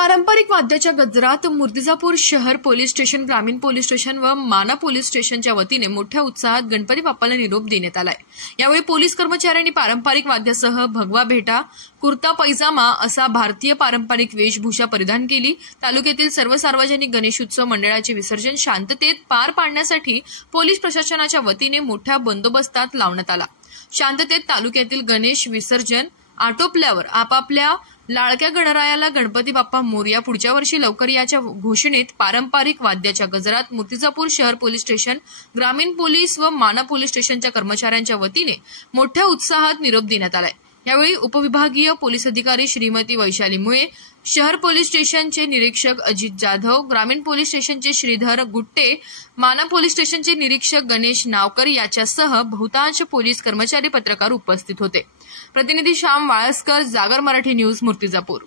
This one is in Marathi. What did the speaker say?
पारंपरिक वाद्याच्या गजरात मूर्तिजापूर शहर पोलीस स्टेशन, ग्रामीण पोलीस स्टेशन व माना पोलीस स्टेशनच्या वतीने मोठ्या उत्साहात गणपती बाप्पाला निरोप देण्यात आलाय। यावेळी पोलीस कर्मचाऱ्यांनी पारंपरिक वाद्यासह भगवा भेटा, कुर्ता पैजामा असा भारतीय पारंपरिक वेशभूषा परिधान केली। तालुक्यातील सर्व सार्वजनिक गणेशोत्सव मंडळाचे विसर्जन शांततेत पार पाडण्यासाठी पोलीस प्रशासनाच्या वतीने मोठ्या बंदोबस्तात लावण्यात आला। शांततेत तालुक्यातील गणेश विसर्जन आटोपल्यावर आपापल्या लाडक्या गणरायाला गणपती बाप्पा मोरया पुढच्या वर्षी लवकर याच्या घोषणेत पारंपरिक वाद्याच्या गजरात मूर्तिजापूर शहर पोलीस स्टेशन, ग्रामीण पोलीस व माना पोलीस स्टेशनच्या कर्मचाऱ्यांच्या वतीने मोठ्या उत्साहात निरोप देण्यात आलाय। यावेळी उपविभागीय पोलीस अधिकारी श्रीमती वैशाली मुळे, शहर पोलीस स्टेशनचे निरीक्षक अजित जाधव, ग्रामीण पोलीस स्टेशनचे श्रीधर गुट्टे, माना पोलीस स्टेशनचे निरीक्षक गणेश नावकर याच्यासह बहुतांश पोलीस कर्मचारी पत्रकार उपस्थित होते। प्रतिनिधी श्याम वाळस्कर, जागर मराठी न्यूज, मूर्तिजापूर।